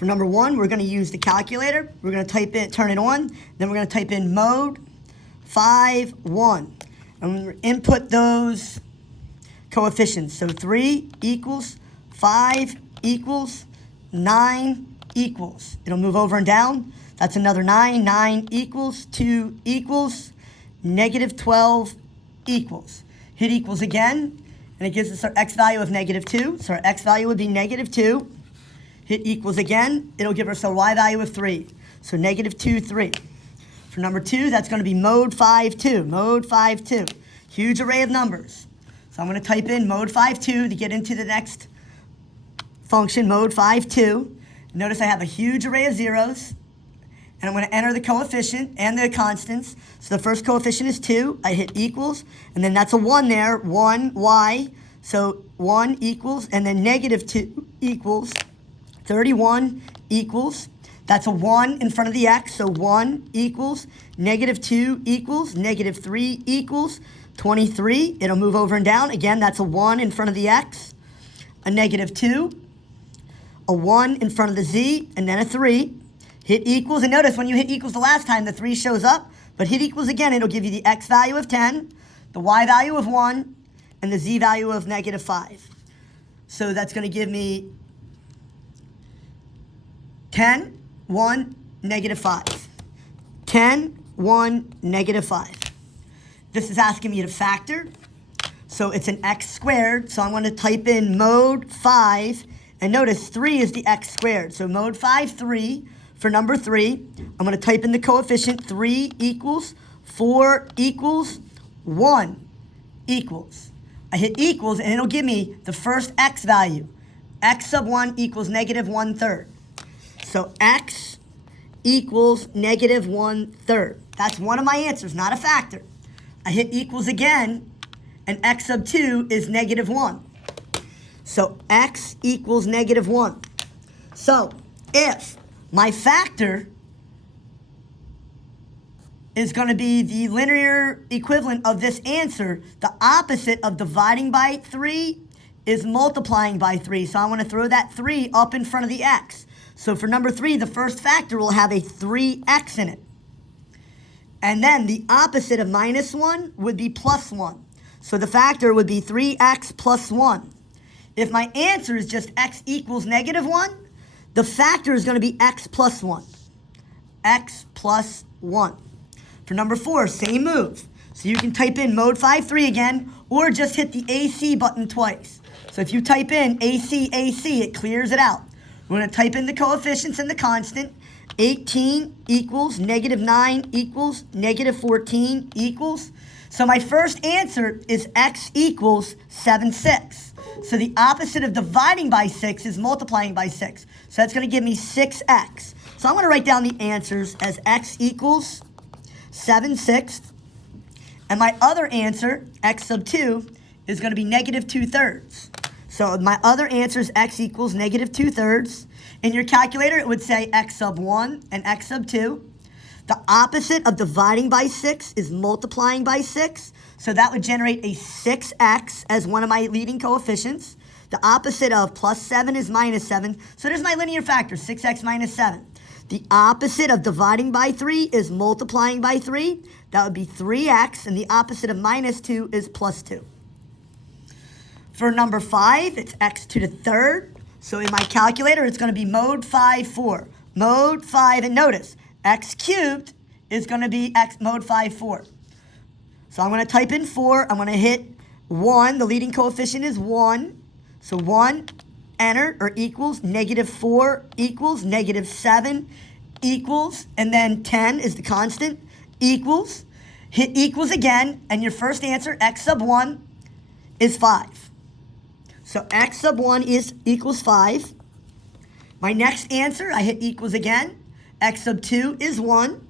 For number 1, we're going to use the calculator. We're going to type in, turn it on. Then we're going to type in mode 5, 1. And we're input those coefficients. So 3 equals, 5 equals, 9 equals. It'll move over and down. That's another 9. 9 equals, 2 equals, negative 12 equals. Hit equals again, and it gives us our x value of negative 2. So our x value would be negative 2. Hit equals again, it'll give us a y value of 3. So negative 2, 3. For number 2, that's going to be mode 5, 2. Mode 5, 2. Huge array of numbers. So I'm going to type in mode 5, 2 to get into the next function, mode 5, 2. Notice I have a huge array of zeros. And I'm going to enter the coefficient and the constants. So the first coefficient is 2. I hit equals. And then that's a 1 there. 1, y. So 1 equals. And then negative 2 equals. 31 equals. That's a 1 in front of the x. So 1 equals. Negative 2 equals. Negative 3 equals. 23. It'll move over and down. Again, that's a 1 in front of the x. A negative 2. A 1 in front of the z. And then a 3. Hit equals, and notice when you hit equals the last time, the 3 shows up, but hit equals again, it'll give you the x value of 10, the y value of 1, and the z value of negative 5. So that's going to give me 10, 1, negative 5. 10, 1, negative 5. This is asking me to factor, so it's an x squared, so I'm going to type in mode 5, and notice 3 is the x squared, so mode 5, 3. For number 3, I'm going to type in the coefficient 3 equals, 4 equals, 1 equals. I hit equals, and it'll give me the first x value. X sub 1 equals negative 1/3. So x equals negative 1/3. That's one of my answers, not a factor. I hit equals again, and x sub 2 is negative 1. So x equals negative 1. So if my factor is going to be the linear equivalent of this answer, the opposite of dividing by 3 is multiplying by 3. So I want to throw that 3 up in front of the x. So for number 3, the first factor will have a 3x in it. And then the opposite of minus 1 would be plus 1. So the factor would be 3x plus 1. If my answer is just x equals negative 1, the factor is going to be x plus 1. X plus 1. For number 4, same move. So you can type in mode 5, 3 again, or just hit the AC button twice. So if you type in AC, AC, it clears it out. We're going to type in the coefficients and the constant. 18 equals, negative 9 equals, negative 14 equals. So my first answer is x equals 7, 6. So the opposite of dividing by 6 is multiplying by 6. So that's going to give me 6x. So I'm going to write down the answers as x equals 7, 6. And my other answer, x sub 2, is going to be negative 2/3. So my other answer is x equals negative 2/3. In your calculator, it would say x sub 1 and x sub 2. The opposite of dividing by 6 is multiplying by 6. So that would generate a 6x as one of my leading coefficients. The opposite of plus 7 is minus 7. So there's my linear factor, 6x minus 7. The opposite of dividing by 3 is multiplying by 3. That would be 3x. And the opposite of minus 2 is plus 2. For number 5, it's x to the 3rd. So in my calculator, it's going to be mode 5, 4. Mode 5, and notice, x cubed is going to be x mode 5, 4. So I'm going to type in 4. I'm going to hit 1. The leading coefficient is 1. So 1, enter, or equals, negative 4 equals, negative 7 equals, and then 10 is the constant, equals. Hit equals again, and your first answer, x sub 1, is 5. So x sub 1 equals 5. My next answer, I hit equals again. X sub 2 is 1.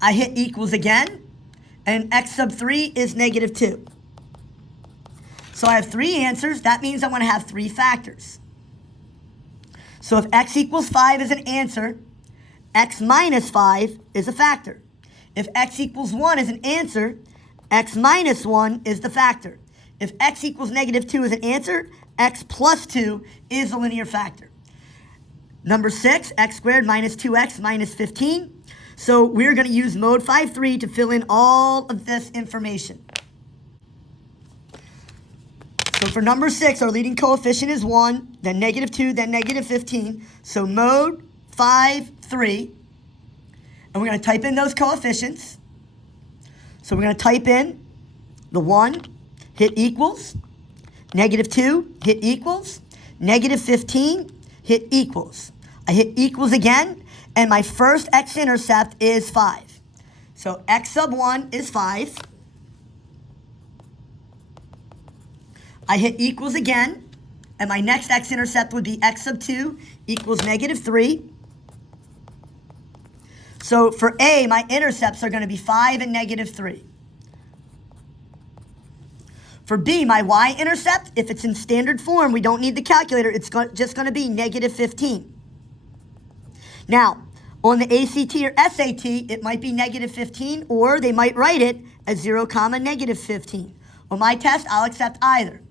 I hit equals again. And x sub 3 is negative 2. So I have 3 answers. That means I want to have 3 factors. So if x equals 5 is an answer, x minus 5 is a factor. If x equals 1 is an answer, x minus 1 is the factor. If x equals negative 2 is an answer, x plus 2 is a linear factor. Number 6, x squared minus 2x minus 15. So we're going to use mode 5.3 to fill in all of this information. So for number 6, our leading coefficient is 1, then negative 2, then negative 15. So mode 5.3. And we're going to type in those coefficients. So we're going to type in the 1, hit equals, negative 2, hit equals, negative 15, hit equals. I hit equals again, and my first x-intercept is 5. So x sub 1 is 5. I hit equals again, and my next x-intercept would be x sub 2 equals negative 3. So for A, my intercepts are going to be 5 and negative 3. For B, my y-intercept, if it's in standard form, we don't need the calculator, it's just going to be negative 15. Now, on the ACT or SAT, it might be negative 15, or they might write it as 0, negative 15. On my test, I'll accept either.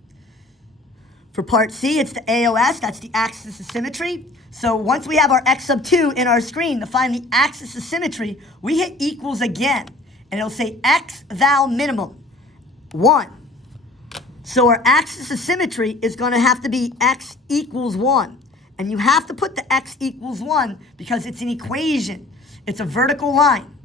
For part C, it's the AOS, that's the axis of symmetry. So once we have our x sub 2 in our screen, to find the axis of symmetry, we hit equals again, and it'll say x val minimum, 1. So our axis of symmetry is going to have to be x equals 1. And you have to put the x equals 1 because it's an equation. It's a vertical line.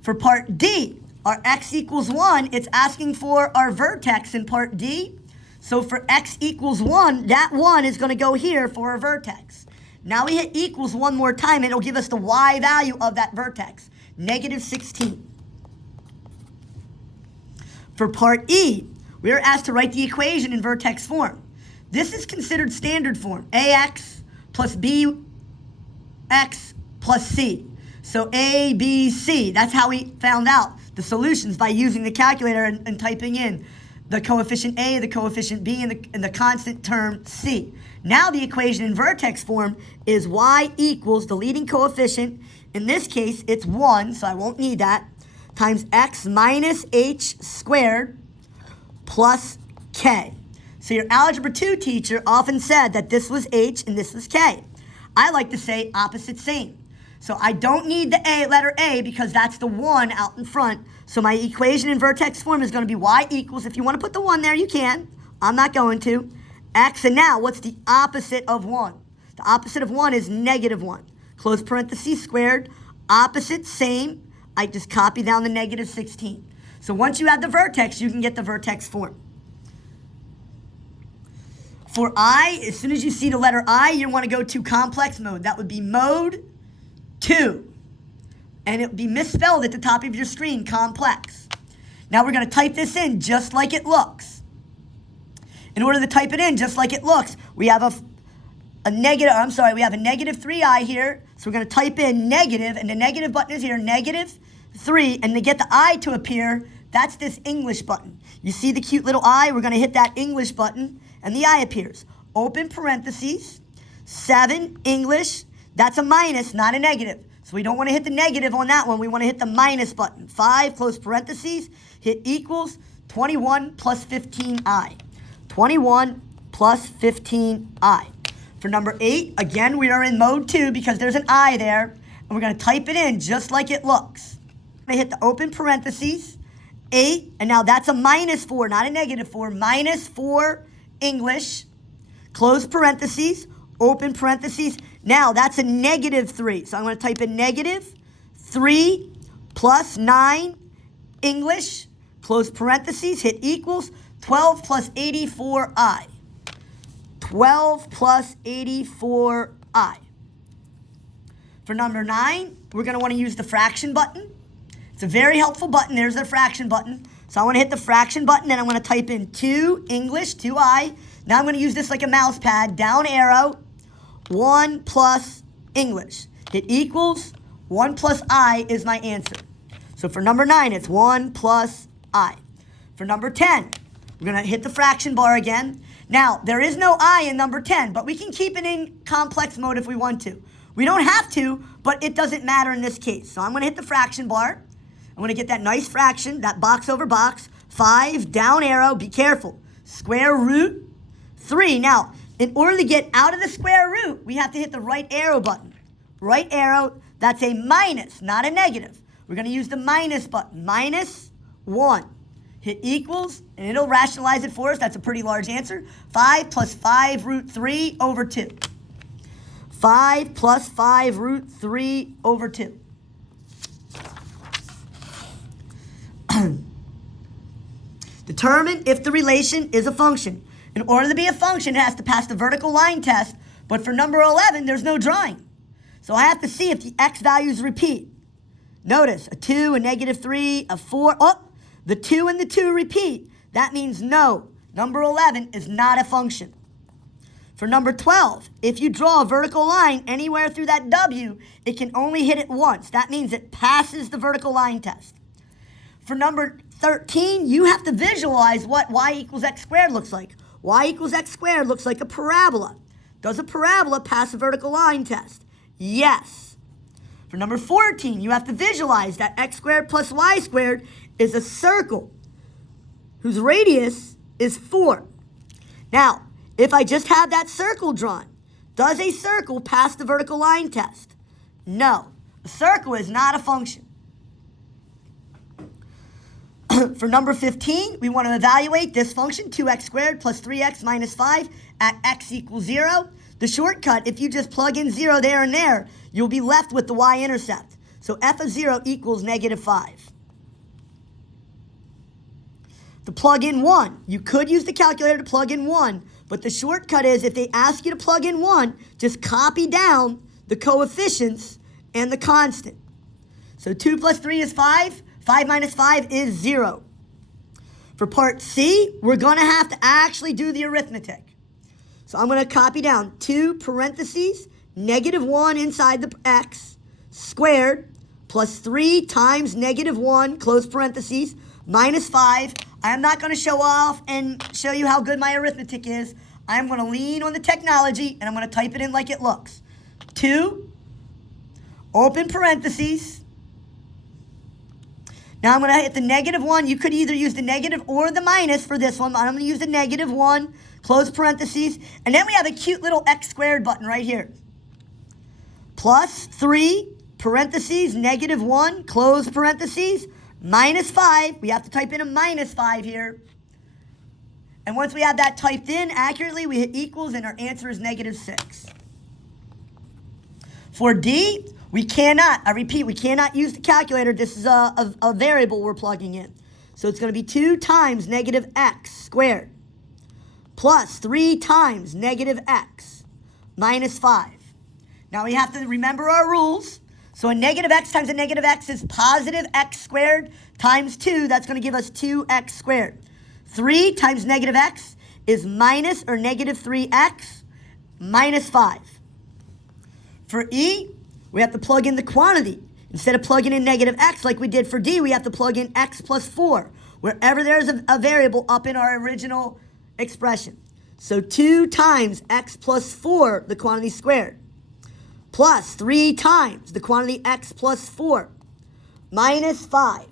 For part D, our x equals 1, it's asking for our vertex in part D. So for x equals 1, that 1 is going to go here for our vertex. Now we hit equals one more time, and it'll give us the y value of that vertex, negative 16. For part E, we are asked to write the equation in vertex form. This is considered standard form, ax plus bx plus c. So a, b, c. That's how we found out the solutions, by using the calculator and typing in the coefficient a, the coefficient b, and the constant term c. Now the equation in vertex form is y equals the leading coefficient. In this case, it's 1, so I won't need that, times x minus h squared plus k. So your Algebra 2 teacher often said that this was h and this was k. I like to say opposite same. So I don't need the letter A because that's the 1 out in front. So my equation in vertex form is going to be y equals, if you want to put the 1 there, you can. I'm not going to. X, and now what's the opposite of 1? The opposite of 1 is negative 1. Close parentheses squared. Opposite, same. I just copy down the negative 16. So once you have the vertex, you can get the vertex form. For I, as soon as you see the letter I, you want to go to complex mode. That would be mode 2. And it would be misspelled at the top of your screen, complex. Now we're going to type this in just like it looks. In order to type it in just like it looks, we have we have a negative 3i here. So we're going to type in negative, and the negative button is here, negative 3. And to get the I to appear, that's this English button. You see the cute little I? We're going to hit that English button, and the I appears. Open parentheses, 7 English. That's a minus, not a negative. So we don't want to hit the negative on that one. We want to hit the minus button. 5, close parentheses, hit equals 21 plus 15i. 21 plus 15i. For number 8, again, we are in mode 2 because there's an I there. And we're going to type it in just like it looks. I'm going to hit the open parentheses, 8. And now that's a minus 4, not a negative 4. Minus 4 English. Close parentheses, open parentheses. Now that's a negative 3. So I'm going to type in negative 3 plus 9 English. Close parentheses, hit equals 12 plus 84i. 12 plus 84i. For number 9, we're going to want to use the fraction button. It's a very helpful button. There's the fraction button. So I want to hit the fraction button, and I'm going to type in 2 English, 2i. Now I'm going to use this like a mouse pad. Down arrow, 1 plus English. Hit equals, 1 plus I is my answer. So for number 9, it's 1 plus I. For number 10, we're going to hit the fraction bar again. Now, there is no I in number 10, but we can keep it in complex mode if we want to. We don't have to, but it doesn't matter in this case. So I'm going to hit the fraction bar. I'm going to get that nice fraction, that box over box. 5, down arrow, be careful. Square root 3. Now, In order to get out of the square root, we have to hit the right arrow button. Right arrow, that's a minus, not a negative. We're going to use the minus button. Minus 1. Hit equals, and it'll rationalize it for us. That's a pretty large answer. 5 plus 5 root 3 over 2. 5 plus 5 root 3 over 2. Determine if the relation is a function. In order to be a function, it has to pass the vertical line test, but for number 11, there's no drawing. So I have to see if the x values repeat. Notice, a 2, a negative 3, a 4. Oh, the 2 and the 2 repeat. That means no. Number 11 is not a function. For number 12, if you draw a vertical line anywhere through that W, it can only hit it once. That means it passes the vertical line test. For number 13, you have to visualize what y equals x squared looks like. Y equals x squared looks like a parabola. Does a parabola pass a vertical line test? Yes. For number 14, you have to visualize that x squared plus y squared is a circle whose radius is 4. Now, if I just have that circle drawn, does a circle pass the vertical line test? No. A circle is not a function. For number 15, we want to evaluate this function, 2x squared plus 3x minus 5 at x equals 0. The shortcut, if you just plug in 0 there and there, you'll be left with the y-intercept. So f of 0 equals negative 5. To plug in 1, you could use the calculator to plug in 1, but the shortcut is if they ask you to plug in 1, just copy down the coefficients and the constant. So 2 plus 3 is 5. 5 minus 5 is 0. For part C, we're going to have to actually do the arithmetic. So I'm going to copy down 2 parentheses, negative 1 inside the x, squared, plus 3 times negative 1, close parentheses, minus 5. I'm not going to show off and show you how good my arithmetic is. I'm going to lean on the technology, and I'm going to type it in like it looks. 2, open parentheses. Now I'm going to hit the negative 1. You could either use the negative or the minus for this one. I'm going to use the negative 1, close parentheses. And then we have a cute little x squared button right here. Plus 3, parentheses, negative 1, close parentheses, minus 5. We have to type in a minus 5 here. And once we have that typed in accurately, we hit equals, and our answer is negative 6. For D, we cannot, I repeat, we cannot use the calculator. This is a variable we're plugging in. So it's going to be 2 times negative x squared plus 3 times negative x minus 5. Now we have to remember our rules. So a negative x times a negative x is positive x squared times 2. That's going to give us 2x squared. 3 times negative x is minus or negative 3x minus 5. For E, we have to plug in the quantity. Instead of plugging in negative x like we did for D, we have to plug in x plus 4, wherever there's a variable up in our original expression. So 2 times x plus 4, the quantity squared, plus 3 times the quantity x plus 4, minus 5.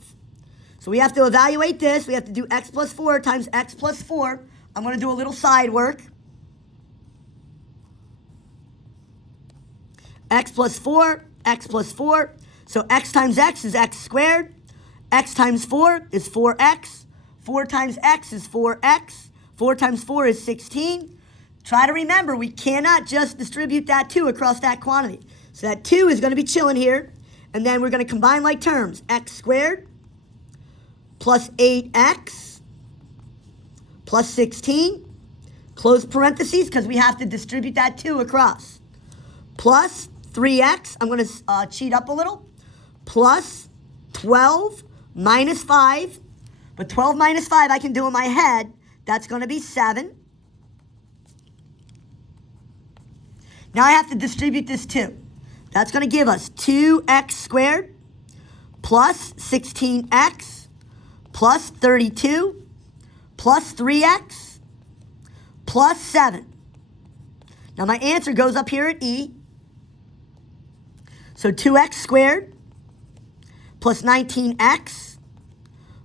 So we have to evaluate this. We have to do x plus 4 times x plus 4. I'm going to do a little side work. X plus 4, x plus 4. So x times x is x squared. X times 4 is 4x. 4 times x is 4x. 4 times 4 is 16. Try to remember, we cannot just distribute that 2 across that quantity. So that 2 is going to be chilling here. And then we're going to combine like terms. X squared plus 8x plus 16. Close parentheses because we have to distribute that 2 across. Plus 3x, I'm going to cheat up a little, plus 12 minus 5. But 12 minus 5 I can do in my head. That's going to be 7. Now I have to distribute this 2. That's going to give us 2x squared plus 16x plus 32 plus 3x plus 7. Now my answer goes up here at E. So 2x squared plus 19x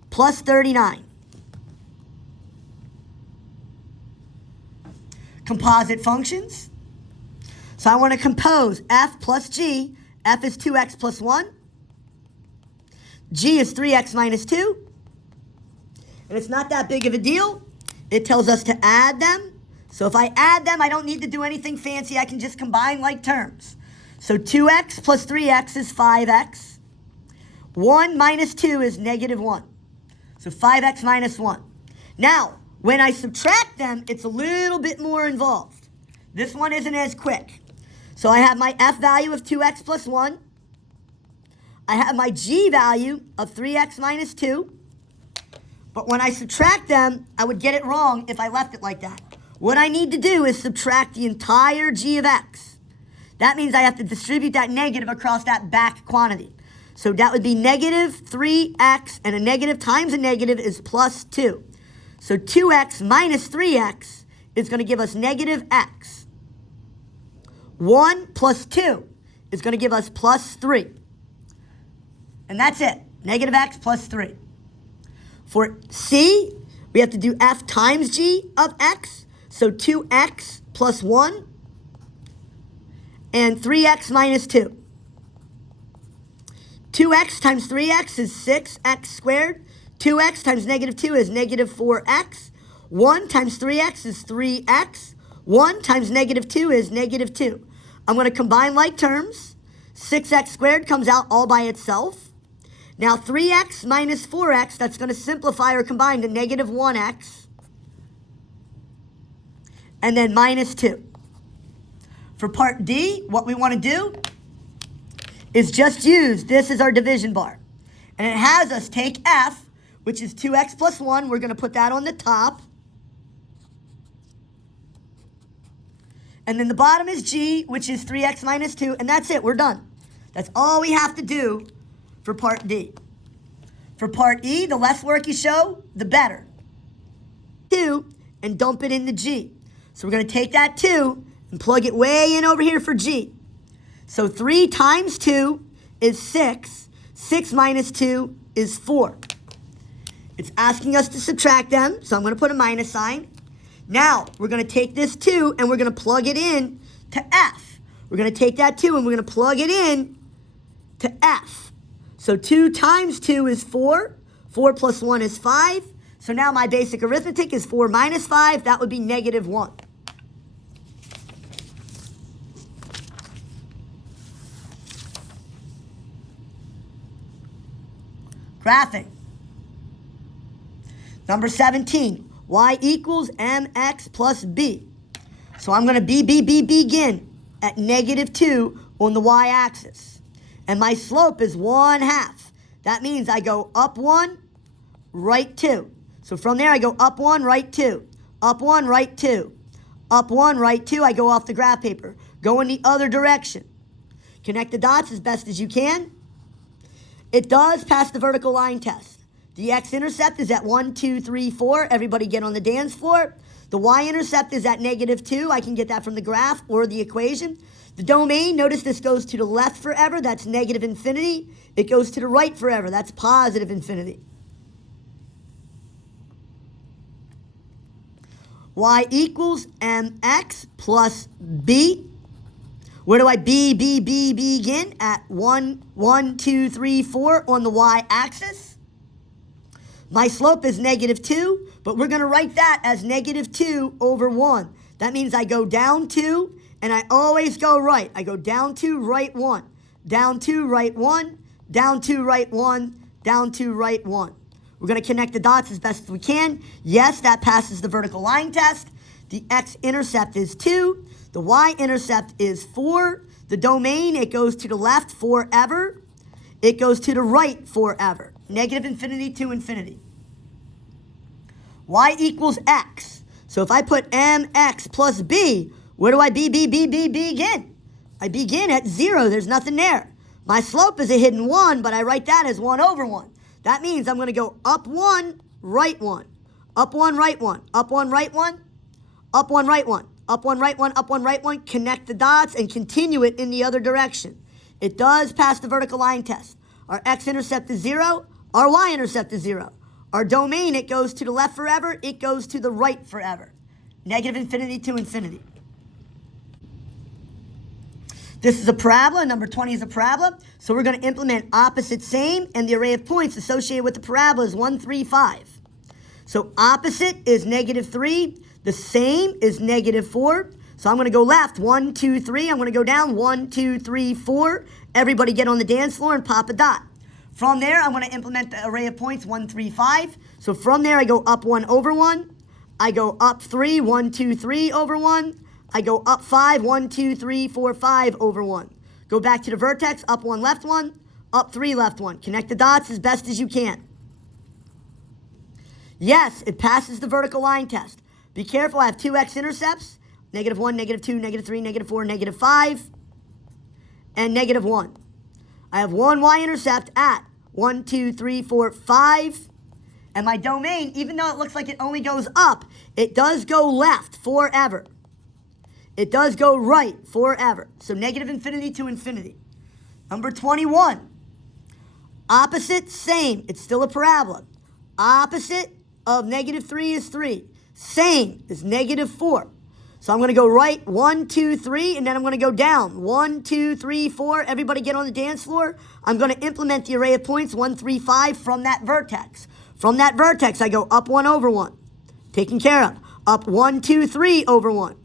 plus 39. composite functions. So I want to compose f plus g. F is 2x plus 1. G is 3x minus 2. And it's not that big of a deal. It tells us to add them. So if I add them, I don't need to do anything fancy. I can just combine like terms. So 2x plus 3x is 5x. 1 minus 2 is negative 1. So 5x minus 1. Now, when I subtract them, it's a little bit more involved. This one isn't as quick. So I have my f value of 2x plus 1. I have my g value of 3x minus 2. But when I subtract them, I would get it wrong if I left it like that. What I need to do is subtract the entire g of x. That means I have to distribute that negative across that back quantity. So that would be negative 3x, and a negative times a negative is plus 2. So 2x minus 3x is going to give us negative x. 1 plus 2 is going to give us plus 3. And that's it. Negative x plus 3. For c, we have to do f times g of x. So 2x plus 1 and 3x minus 2. 2x times 3x is 6x squared. 2x times negative 2 is negative 4x. 1 times 3x is 3x. 1 times negative 2 is negative 2. I'm going to combine like terms. 6x squared comes out all by itself. Now 3x minus 4x, that's going to simplify or combine to negative 1x. And then minus 2. For part D, what we want to do is just use this as our division bar. And it has us take f, which is 2x plus 1. We're going to put that on the top. And then the bottom is g, which is 3x minus 2. And that's it. We're done. That's all we have to do for part D. For part E, the less work you show, the better. 2 and dump it into g. So we're going to take that 2 and plug it way in over here for g. So 3 times 2 is 6. 6 minus 2 is 4. It's asking us to subtract them, so I'm going to put a minus sign. Now, we're going to take this 2 and we're going to plug it in to f. We're going to take that 2 and we're going to plug it in to f. So 2 times 2 is 4. 4 plus 1 is 5. So now my basic arithmetic is 4 minus 5. That would be negative 1. Graphing. Number 17, y equals mx plus b. So I'm going to begin at negative 2 on the y-axis. And my slope is 1/2. That means I go up 1, right 2. So from there I go up 1, right 2. Up 1, right 2. Up 1, right 2. I go off the graph paper. Go in the other direction. Connect the dots as best as you can. It does pass the vertical line test. The x-intercept is at 1, 2, 3, 4. Everybody get on the dance floor. The y-intercept is at negative 2. I can get that from the graph or the equation. The domain, notice this goes to the left forever. That's negative infinity. It goes to the right forever. That's positive infinity. Y equals mx plus b. Where do I begin? At 1, 1, 2, 3, 4 on the y-axis. My slope is negative 2, but we're going to write that as negative 2 over 1. That means I go down 2, and I always go right. I go down 2, right 1. Down 2, right 1. Down 2, right 1. Down 2, right 1. We're going to connect the dots as best as we can. Yes, that passes the vertical line test. The x-intercept is 2. The y-intercept is 4. The domain, it goes to the left forever. It goes to the right forever. Negative infinity to infinity. Y equals x. So if I put mx plus b, where do I begin? I begin at 0. There's nothing there. My slope is a hidden 1, but I write that as 1 over 1. That means I'm going to go up 1, right 1. Up 1, right 1. Up 1, right 1. Up 1, right 1. Up 1, right 1. Up 1, right 1. Connect the dots and continue it in the other direction. It does pass the vertical line test. Our x-intercept is 0. Our y-intercept is 0. Our domain, it goes to the left forever. It goes to the right forever. negative infinity to infinity. This is a parabola. Number 20 is a parabola. So we're going to implement opposite same, and the array of points associated with the parabola is 1, 3, 5. So opposite is negative 3. The same is negative 4. So I'm going to go left, 1, 2, 3. I'm going to go down, 1, 2, 3, 4. Everybody get on the dance floor and pop a dot. From there, I'm going to implement the array of points, 1, 3, 5. So from there, I go up 1 over 1. I go up 3, 1, 2, 3 over 1. I go up 5, 1, 2, 3, 4, 5 over 1. Go back to the vertex, up 1, left 1, up 3, left 1. Connect the dots as best as you can. Yes, it passes the vertical line test. Be careful, I have two x-intercepts. Negative 1, negative 2, negative 3, negative 4, negative 5, and negative 1. I have one y-intercept at 1, 2, 3, 4, 5. And my domain, even though it looks like it only goes up, it does go left forever. It does go right forever. So negative infinity to infinity. Number 21. Opposite, same. It's still a parabola. Opposite of negative 3 is 3. Same is negative 4. So I'm going to go right, 1, 2, 3, and then I'm going to go down. 1, 2, 3, 4. Everybody get on the dance floor. I'm going to implement the array of points, 1, 3, 5, from that vertex. From that vertex, I go up 1 over 1. Taken care of. Up 1, 2, 3 over 1.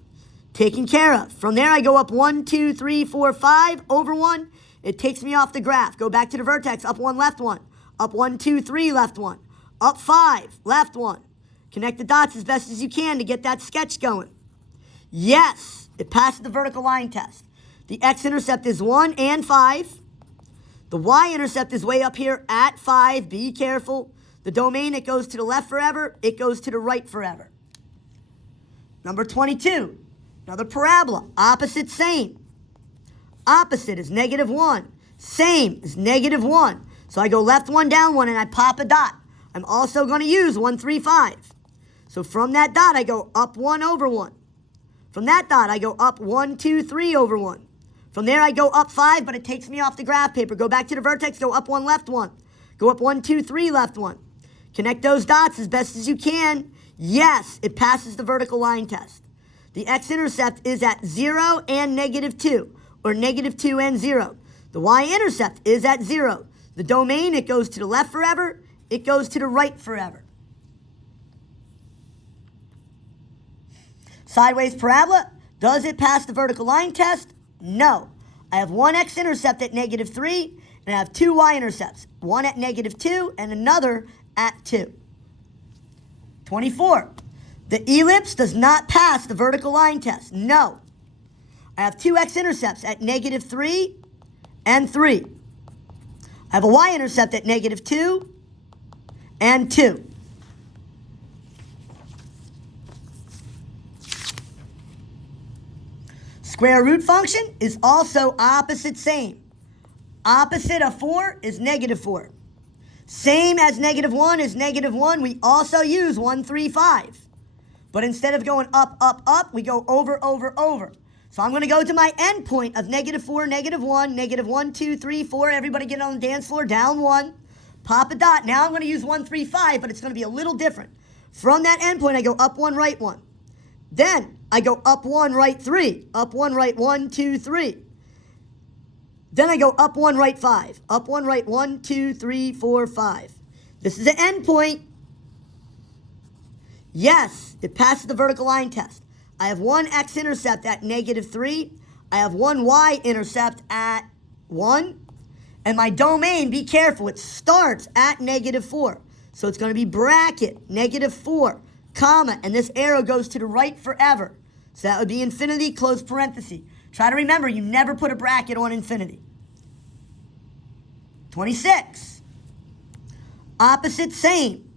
Taken care of. From there, I go up 1, 2, 3, 4, 5 over 1. It takes me off the graph. Go back to the vertex. Up 1, left 1. Up 1, 2, 3, left 1. Up 5, left 1. Connect the dots as best as you can to get that sketch going. Yes, it passes the vertical line test. The x-intercept is 1 and 5. The y-intercept is way up here at 5. Be careful. The domain, it goes to the left forever. It goes to the right forever. Number 22. Another parabola. Opposite, same. Opposite is negative 1. Same is negative 1. So I go left 1, down 1, and I pop a dot. I'm also going to use 1, 3, 5. So from that dot, I go up 1 over 1. From that dot, I go up 1, 2, 3 over 1. From there, I go up 5, but it takes me off the graph paper. Go back to the vertex, go up 1, left 1. Go up 1, 2, 3, left 1. Connect those dots as best as you can. Yes, it passes the vertical line test. The x-intercept is at 0 and negative 2, or negative 2 and 0. The y-intercept is at 0. The domain, it goes to the left forever. It goes to the right forever. Sideways parabola. Does it pass the vertical line test? No. I have one x-intercept at negative 3, and I have two y-intercepts. One at negative 2 and another at 2. 24. The ellipse does not pass the vertical line test. No. I have two x-intercepts at negative 3 and 3. I have a y-intercept at negative 2 and 2. Square root function is also opposite same. Opposite of 4 is negative 4. Same as negative 1 is negative 1. We also use 1, 3, 5. But instead of going up, up, up, we go over, over, over. So I'm going to go to my endpoint of negative 4, negative 1, negative 1, 2, 3, 4. Everybody get on the dance floor, down 1. Pop a dot. Now I'm going to use 1, 3, 5, but it's going to be a little different. From that endpoint, I go up 1, right 1. Then I go up 1, right 3. Up 1, right 1, 2, 3. Then I go up 1, right 5. Up 1, right 1, 2, 3, 4, 5. This is an endpoint. Yes, it passes the vertical line test. I have one x-intercept at negative 3. I have one y-intercept at 1. And my domain, be careful, it starts at negative 4. So it's going to be bracket, negative 4, comma, and this arrow goes to the right forever. So that would be infinity, close parenthesis. Try to remember, you never put a bracket on infinity. 26. Opposite, same.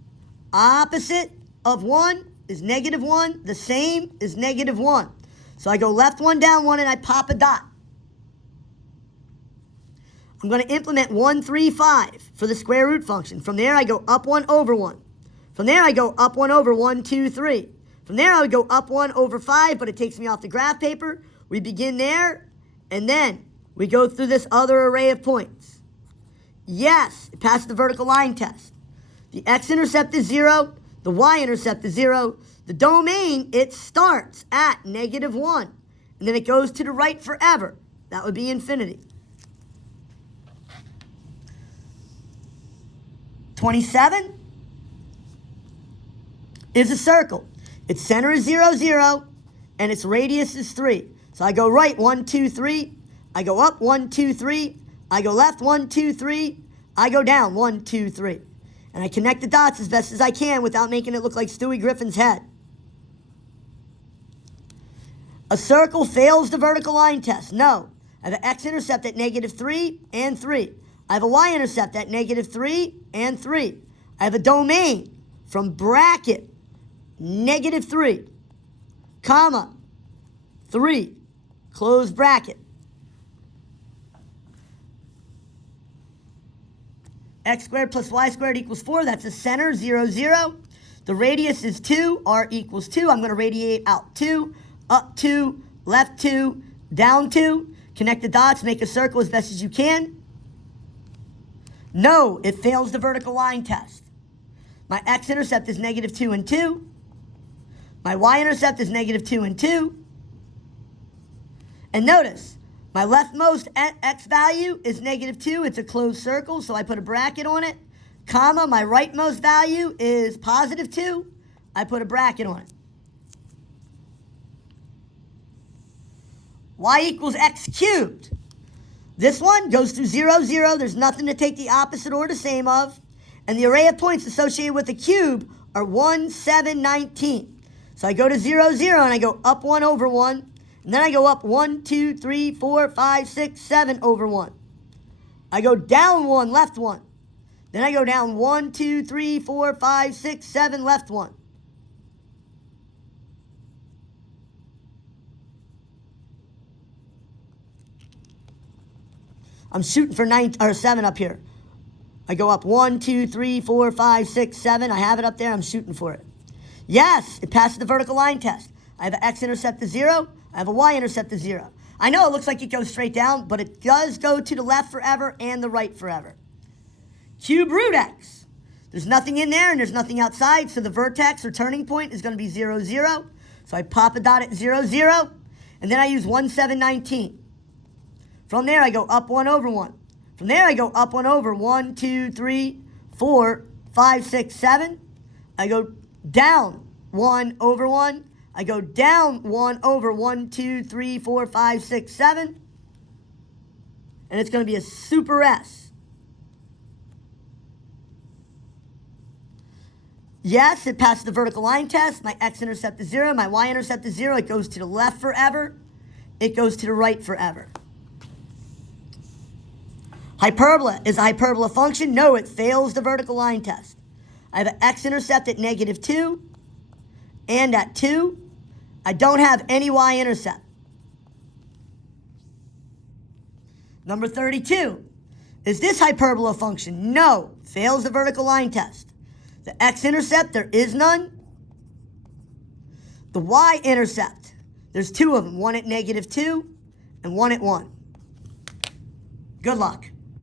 Opposite of 1 is negative 1. The same is negative 1. So I go left 1, down 1, and I pop a dot. I'm going to implement 1, 3, 5 for the square root function. From there, I go up 1 over 1. From there, I go up 1 over 1, 2, 3. From there, I would go up 1 over 5, but it takes me off the graph paper. We begin there, and then we go through this other array of points. Yes, it passed the vertical line test. The x-intercept is 0. The y-intercept is 0. The domain, it starts at -1, and then it goes to the right forever. That would be infinity. 27 is a circle. Its center is 0, 0, and its radius is 3. So I go right, 1, 2, 3. I go up, 1, 2, 3. I go left, 1, 2, 3. I go down, 1, 2, 3. And I connect the dots as best as I can without making it look like Stewie Griffin's head. A circle fails the vertical line test. No. I have an x-intercept at -3 and 3. I have a y-intercept at -3 and 3. I have a domain from bracket -3, comma, 3, close bracket. X squared plus y squared equals 4. That's the center, 0, 0. The radius is 2. R equals 2. I'm going to radiate out 2, up 2, left 2, down 2. Connect the dots, make a circle as best as you can. No, it fails the vertical line test. My x-intercept is -2 and 2. My y-intercept is -2 and 2. And notice, my leftmost x value is -2. It's a closed circle, so I put a bracket on it. Comma, my rightmost value is +2. I put a bracket on it. Y equals x cubed. This one goes through 0, 0. There's nothing to take the opposite or the same of. And the array of points associated with the cube are 1, 7, 19. So I go to 0, 0, and I go up 1 over 1. And then I go up 1, 2, 3, 4, 5, 6, 7 over 1. I go down 1, left 1. Then I go down 1, 2, 3, 4, 5, 6, 7, left 1. I'm shooting for 7 up here. I go up 1, 2, 3, 4, 5, 6, 7. I have it up there. I'm shooting for it. Yes, it passes the vertical line test. I have an x-intercept of 0. I have a y-intercept of 0. I know it looks like it goes straight down, but it does go to the left forever and the right forever. Cube root x. There's nothing in there and there's nothing outside, so the vertex or turning point is going to be 0, 0. So I pop a dot at 0, 0, and then I use 1, 7, 19. From there, I go up 1 over 1. From there, I go up 1 over 1, 2, 3, 4, 5, 6, 7. I go down 1 over 1. I go down 1 over 1, 2, 3, 4, 5, 6, 7. And it's going to be a super S. Yes, it passes the vertical line test. My x-intercept is 0. My y-intercept is 0. It goes to the left forever. It goes to the right forever. Hyperbola is a hyperbola function. No, it fails the vertical line test. I have an x-intercept at -2 and at 2. I don't have any y-intercept. Number 32. Is this hyperbola function? No, fails the vertical line test. The x-intercept, there is none. The y-intercept, there's 2 of them. One at -2 and one at 1. Good luck.